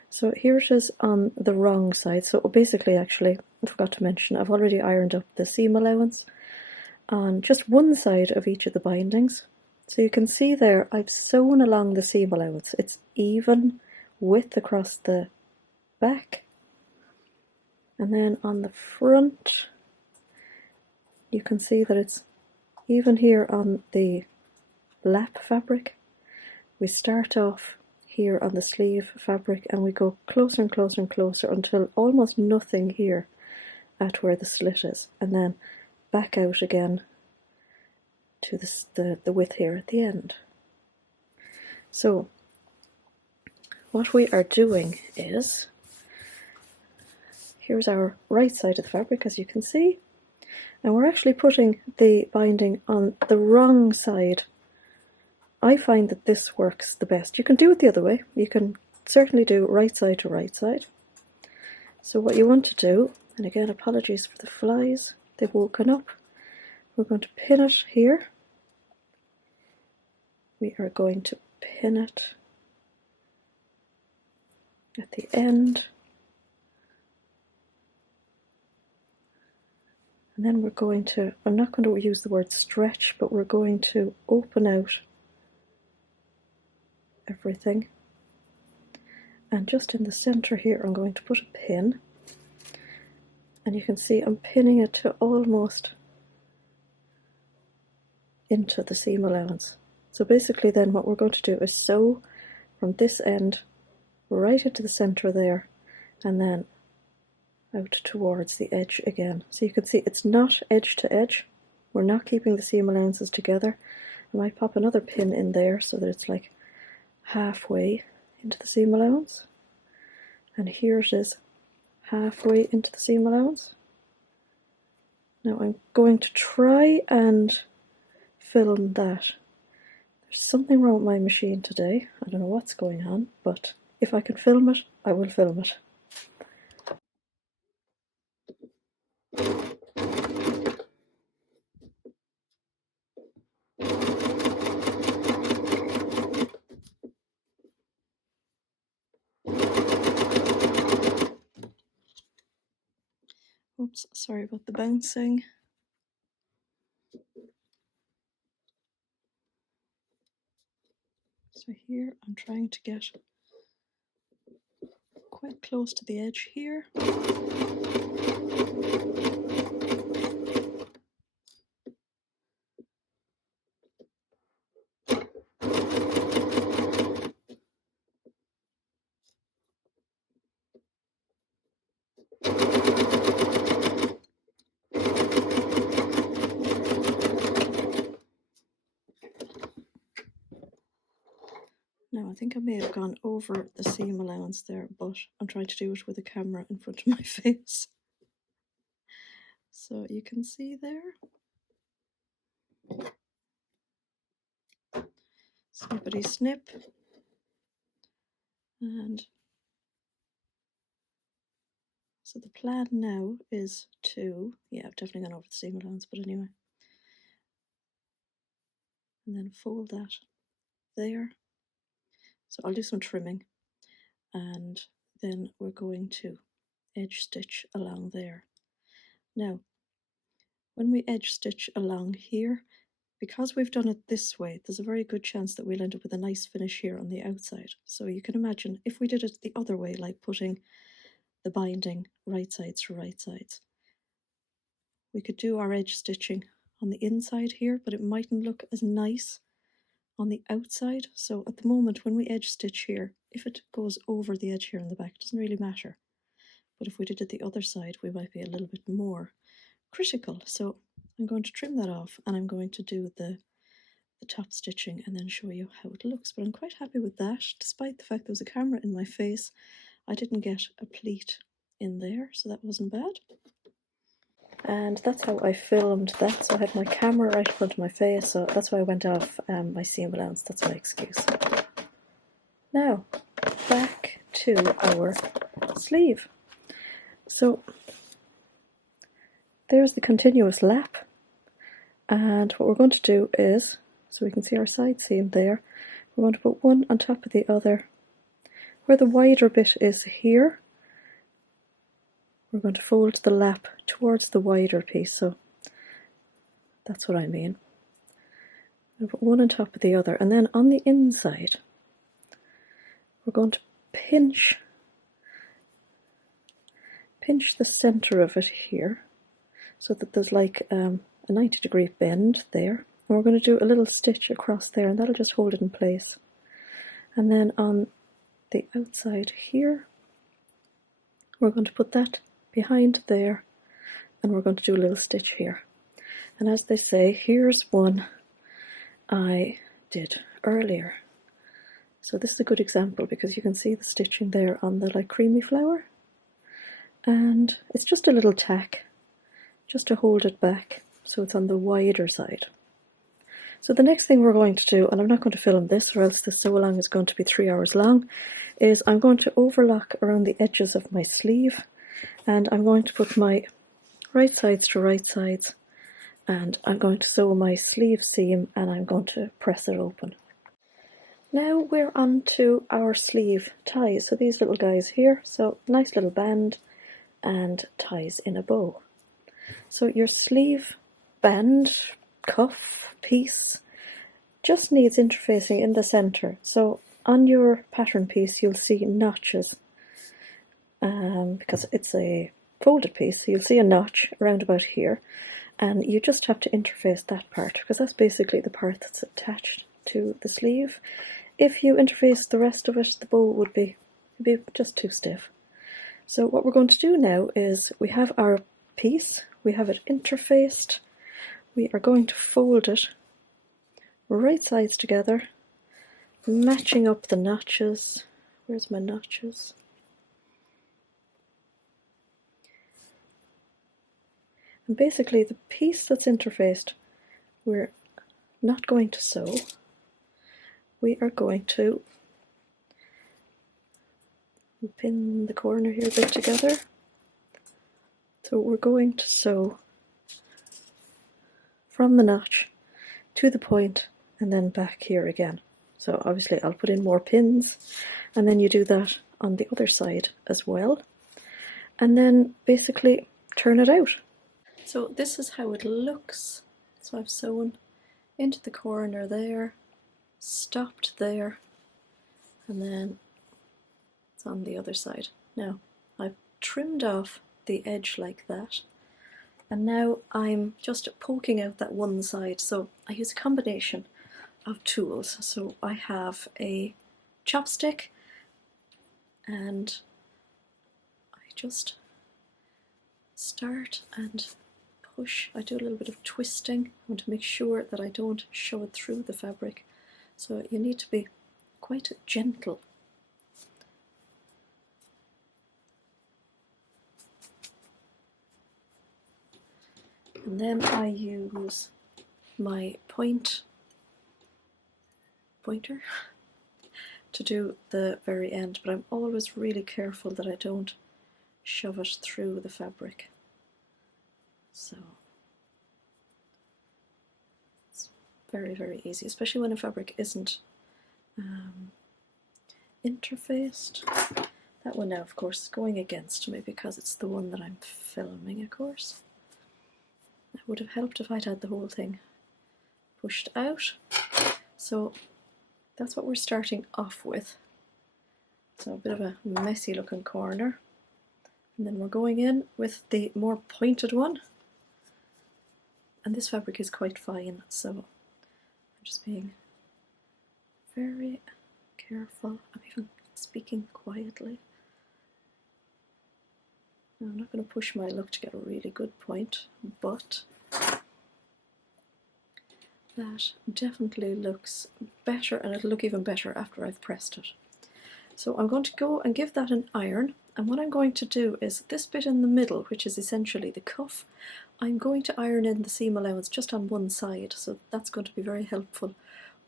So here it is on the wrong side. So basically, actually, I forgot to mention, I've already ironed up the seam allowance on just one side of each of the bindings. So you can see there I've sewn along the seam allowance. It's even width across the back. And then on the front, you can see that it's even here on the lap fabric. We start off here on the sleeve fabric and we go closer and closer and closer until almost nothing here at where the slit is, and then back out again to the width here at the end. So what we are doing is, here's our right side of the fabric, as you can see, and we're actually putting the binding on the wrong side. I find that this works the best. You can do it the other way. You can certainly do right side to right side. So what you want to do, and again apologies for the flies, they've woken up. We're going to pin it here. We are going to pin it at the end. And then we're going to, I'm not going to use the word stretch, but we're going to open out everything. And just in the center here, I'm going to put a pin. And you can see I'm pinning it to almost into the seam allowance. So basically then what we're going to do is sew from this end right into the center there, and then out towards the edge again. So you can see it's not edge to edge. We're not keeping the seam allowances together. I might pop another pin in there so that it's like halfway into the seam allowance. And here it is, halfway into the seam allowance. Now I'm going to try and film that. There's something wrong with my machine today. I don't know what's going on, but if I can film it, I will film it. Oops, sorry about the bouncing. So here I'm trying to get quite close to the edge here. Now I think I may have gone over the seam allowance there, but I'm trying to do it with a camera in front of my face. So you can see there. Snippety snip. And so the plan now is to, yeah, I've definitely gone over the seam allowance, but anyway. And then fold that there. So I'll do some trimming and then we're going to edge stitch along there. Now, when we edge stitch along here, because we've done it this way, there's a very good chance that we'll end up with a nice finish here on the outside. So you can imagine if we did it the other way, like putting the binding right sides to right sides, we could do our edge stitching on the inside here, but it mightn't look as nice on the outside. So at the moment when we edge stitch here, if it goes over the edge here in the back, it doesn't really matter. But if we did it the other side, we might be a little bit more critical. So I'm going to trim that off and I'm going to do the top stitching and then show you how it looks. But I'm quite happy with that. Despite the fact there was a camera in my face, I didn't get a pleat in there, so that wasn't bad. And that's how I filmed that. So I had my camera right in front of my face, so that's why I went off my seam allowance. That's my excuse. Now, back to our sleeve. So there's the continuous lap, and what we're going to do is, so we can see our side seam there, we're going to put one on top of the other. Where the wider bit is here, we're going to fold the lap towards the wider piece, so that's what I mean. I'll put one on top of the other, and then on the inside we're going to pinch the center of it here so that there's like a 90-degree bend there, and we're going to do a little stitch across there, and that'll just hold it in place. And then on the outside here we're going to put that behind there, and we're going to do a little stitch here. And as they say, here's one I did earlier. So this is a good example because you can see the stitching there on the like creamy flower, and it's just a little tack just to hold it back so it's on the wider side. So the next thing we're going to do, and I'm not going to film this or else the sew along is going to be 3 hours long, is I'm going to overlock around the edges of my sleeve, and I'm going to put my right sides to right sides, and I'm going to sew my sleeve seam and I'm going to press it open. Now we're on to our sleeve ties. So these little guys here, so nice little band and ties in a bow. So your sleeve band, cuff, piece just needs interfacing in the center. So on your pattern piece you'll see notches because it's a folded piece, so you'll see a notch around about here, and you just have to interface that part because that's basically the part that's attached to the sleeve. If you interface the rest of it, the bow would be just too stiff. So what we're going to do now is we have our piece, we have it interfaced, we are going to fold it right sides together, matching up the notches. Where's my notches? And basically the piece that's interfaced, we're not going to sew, we are going to pin the corner here a bit together. So we're going to sew from the notch to the point and then back here again. So obviously I'll put in more pins, and then you do that on the other side as well, and then basically turn it out. So this is how it looks. So I've sewn into the corner there, stopped there, and then it's on the other side. Now I've trimmed off the edge like that, and now I'm just poking out that one side. So I use a combination of tools. So I have a chopstick, and I just start and push. I do a little bit of twisting. I want to make sure that I don't shove it through the fabric. So you need to be quite gentle. And then I use my pointer to do the very end, but I'm always really careful that I don't shove it through the fabric. So it's very, very easy, especially when a fabric isn't interfaced. That one now, of course, is going against me because it's the one that I'm filming, of course. It would have helped if I'd had the whole thing pushed out. So that's what we're starting off with. So a bit of a messy looking corner. And then we're going in with the more pointed one. And this fabric is quite fine, so I'm just being very careful. I'm even speaking quietly. Now, I'm not going to push my luck to get a really good point, but that definitely looks better, and it'll look even better after I've pressed it. So I'm going to go and give that an iron, and what I'm going to do is this bit in the middle, which is essentially the cuff, I'm going to iron in the seam allowance just on one side, so that's going to be very helpful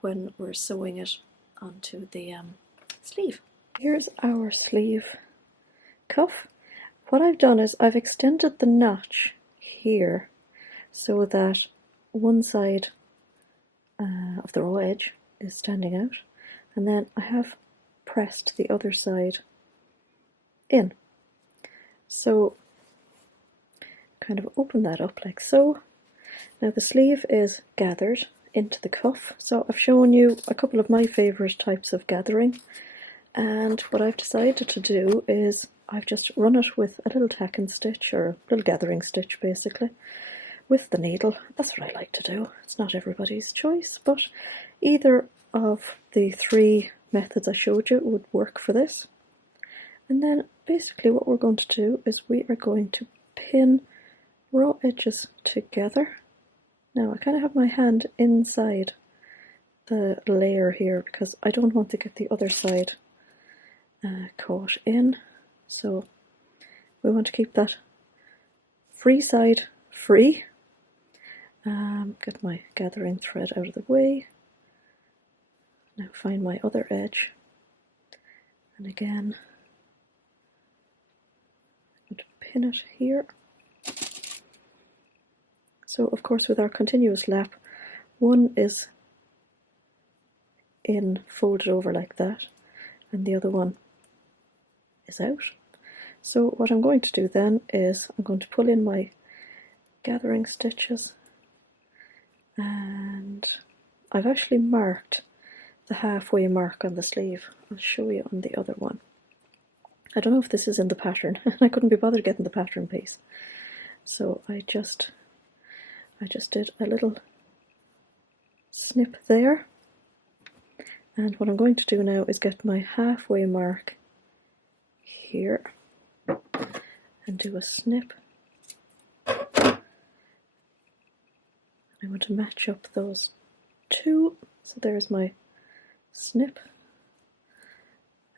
when we're sewing it onto the sleeve. Here's our sleeve cuff. What I've done is I've extended the notch here so that one side of the raw edge is standing out, and then I have pressed the other side in. So kind of open that up like so. Now the sleeve is gathered into the cuff, so I've shown you a couple of my favourite types of gathering, and what I've decided to do is I've just run it with a little tack and stitch, or a little gathering stitch basically, with the needle. That's what I like to do. It's not everybody's choice, but either of the three methods I showed you would work for this. And then basically what we're going to do is we are going to pin raw edges together. Now I kind of have my hand inside the layer here because I don't want to get the other side caught in, so we want to keep that free side free. Get my gathering thread out of the way. Now find my other edge, and again I'm going to pin it here. So of course with our continuous lap, one is in folded over like that, and the other one is out. So what I'm going to do then is I'm going to pull in my gathering stitches, and I've actually marked the halfway mark on the sleeve. I'll show you on the other one. I don't know if this is in the pattern. I couldn't be bothered getting the pattern piece, so I just did a little snip there, and what I'm going to do now is get my halfway mark here, and do a snip. I want to match up those two. So there's my snip,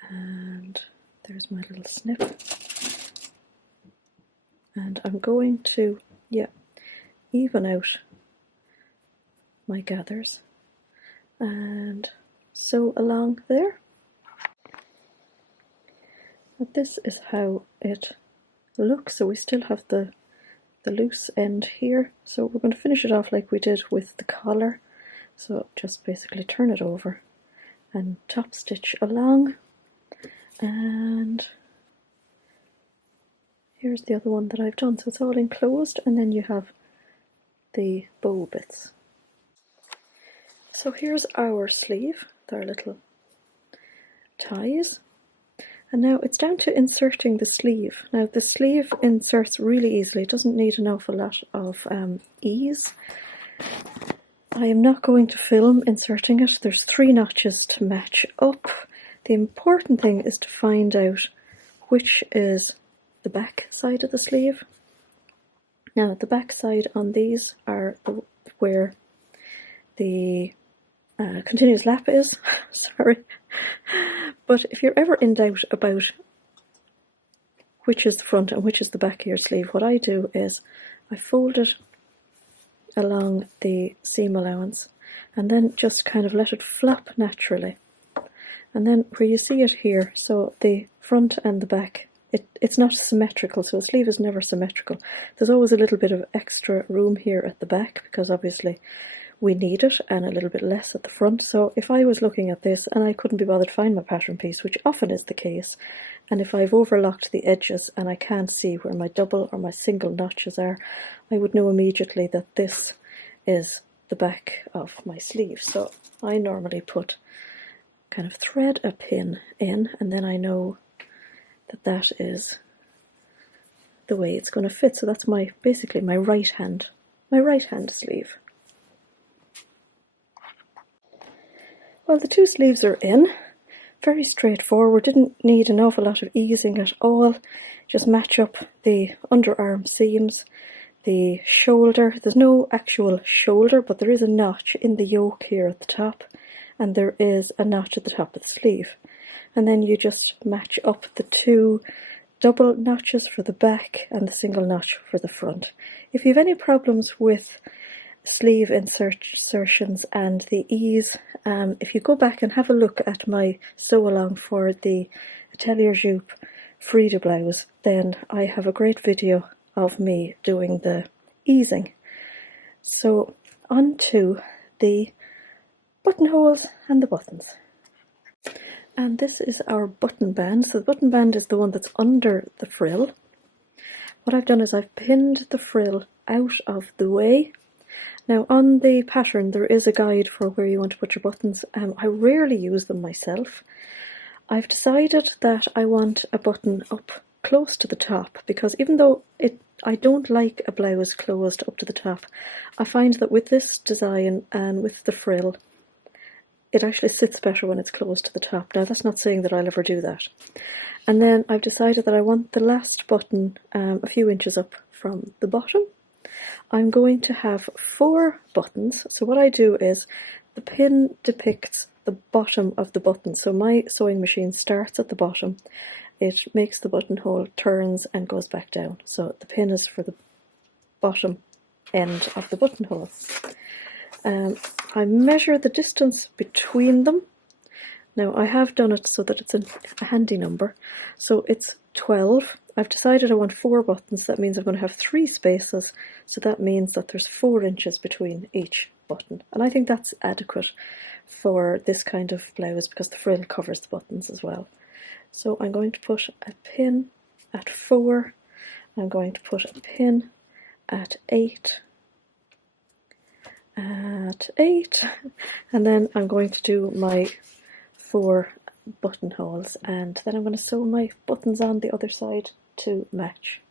and there's my little snip. And I'm going to, even out my gathers and sew along there. But this is how it looks. So we still have the loose end here. So we're going to finish it off like we did with the collar. So just basically turn it over and top stitch along. And here's the other one that I've done. So it's all enclosed, and then you have the bow bits. So here's our sleeve, with our little ties. And now it's down to inserting the sleeve. Now the sleeve inserts really easily. It doesn't need an awful lot of ease. I am not going to film inserting it. There's 3 notches to match up. The important thing is to find out which is the back side of the sleeve. Now the back side on these are where the continuous lap is. Sorry. But if you're ever in doubt about which is the front and which is the back of your sleeve, what I do is I fold it along the seam allowance and then just kind of let it flop naturally. And then where you see it here, so the front and the back, it's not symmetrical, so a sleeve is never symmetrical. There's always a little bit of extra room here at the back because obviously we need it, and a little bit less at the front. So if I was looking at this and I couldn't be bothered to find my pattern piece, which often is the case, and if I've overlocked the edges and I can't see where my double or my single notches are, I would know immediately that this is the back of my sleeve. So I normally kind of thread a pin in, and then I know that that is the way it's going to fit. So that's basically my right hand sleeve. Well, the 2 sleeves are in. Very straightforward, didn't need an awful lot of easing at all. Just match up the underarm seams, the shoulder. There's no actual shoulder, but there is a notch in the yoke here at the top, and there is a notch at the top of the sleeve. And then you just match up the 2 double notches for the back and the single notch for the front. If you have any problems with sleeve insertions and the ease, if you go back and have a look at my sew along for the Atelier Jupe Frida blouse, then I have a great video of me doing the easing. So on to the buttonholes and the buttons. And this is our button band. So the button band is the one that's under the frill. What I've done is I've pinned the frill out of the way. Now on the pattern there is a guide for where you want to put your buttons. I rarely use them myself. I've decided that I want a button up close to the top, because even though I don't like a blouse closed up to the top, I find that with this design and with the frill, it actually sits better when it's close to the top. Now that's not saying that I'll ever do that. And then I've decided that I want the last button a few inches up from the bottom. I'm going to have 4 buttons. So what I do is the pin depicts the bottom of the button. So my sewing machine starts at the bottom. It makes the buttonhole, turns and goes back down. So the pin is for the bottom end of the buttonhole. I measure the distance between them. Now I have done it so that it's a handy number. So it's 12. I've decided I want 4 buttons. That means I'm going to have 3 spaces. So that means that there's 4 inches between each button. And I think that's adequate for this kind of blouse because the frill covers the buttons as well. So I'm going to put a pin at 4. I'm going to put a pin at 8. At 8. And then I'm going to do my 4 buttonholes, and then I'm going to sew my buttons on the other side to match.